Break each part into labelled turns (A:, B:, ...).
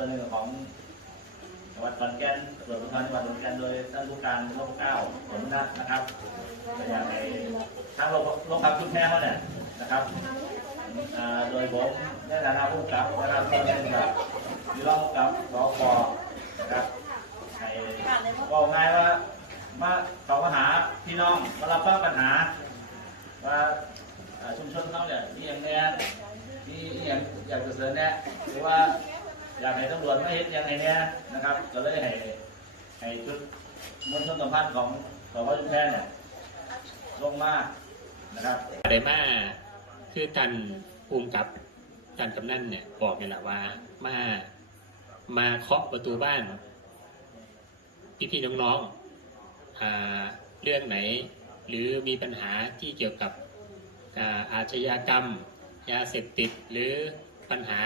A: ส่วนหนึ่งของจังหวัดขอนแก่นส่วนภูธรจังหวัดขอนแก่นโดยท่านผู้การโลกเก้าผมนัดนะครับก็อย่ากให้ทางโลกโลกครับชุดแท้เขาเนี่ยนะครับโดยผมในฐานะผู้กำกับนะครับก็เป็นกับอยู่รองกำกับสพนะครับให้บอกง่ายว่ามาเขามาหาพี่น้องมารับฟังปัญหา ว่าชุมชนเขาเนี่ยมีอย่างแน่มีอย่างอยากจะเสนอแนะหรือว่า อยากให้ตำรวจไมาเห็นอย่างไรเนี่ยนะครับ ก็เลยให้ให้ชุดมวลชนสัมพันธ์ของสพชุมแพเนี่ยลงมานะครับ
B: อะไรมาคือกันภูมิกับการกำนันเนี่ยบอกเนี่ยแหละว่ามามาเคาะประตูบ้าน พี่ๆน้องๆเรื่องไหน หรือมีปัญหาที่เกี่ยวกับอาชญากรรม ยาเสพติดหรือปัญหา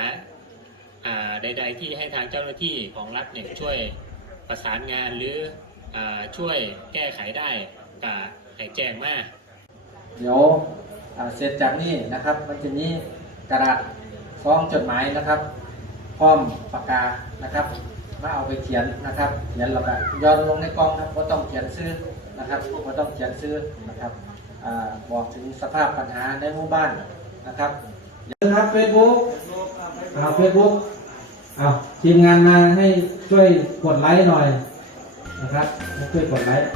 B: ใด ๆ ที่ให้ทางเจ้าหน้าที่ของรัฐเนี่ยช่วยประสานงานหรืออช่วยแก้ไขได้ก็ให้แจ้งมา
C: เดี๋ยวเสร็จจากนี้นะครับ มันจะมีกระดาษซองจดหมายนะครับพร้อมปากกานะครับมาเอาไปเขียนนะครับ เขียนแล้วก็ย้อนลงในกล่องครับว่าต้องเขียนชื่อนะครับว่าต้องเขียนชื่อนะครับอบอกถึงสภาพปัญหาในหมู่บ้านนะครับครับเฟซบุ๊ก เอาเฟซบุ๊กเอาทีมงานมาให้ช่วยกดไลค์หน่อยนะครับช่วยกดไลค์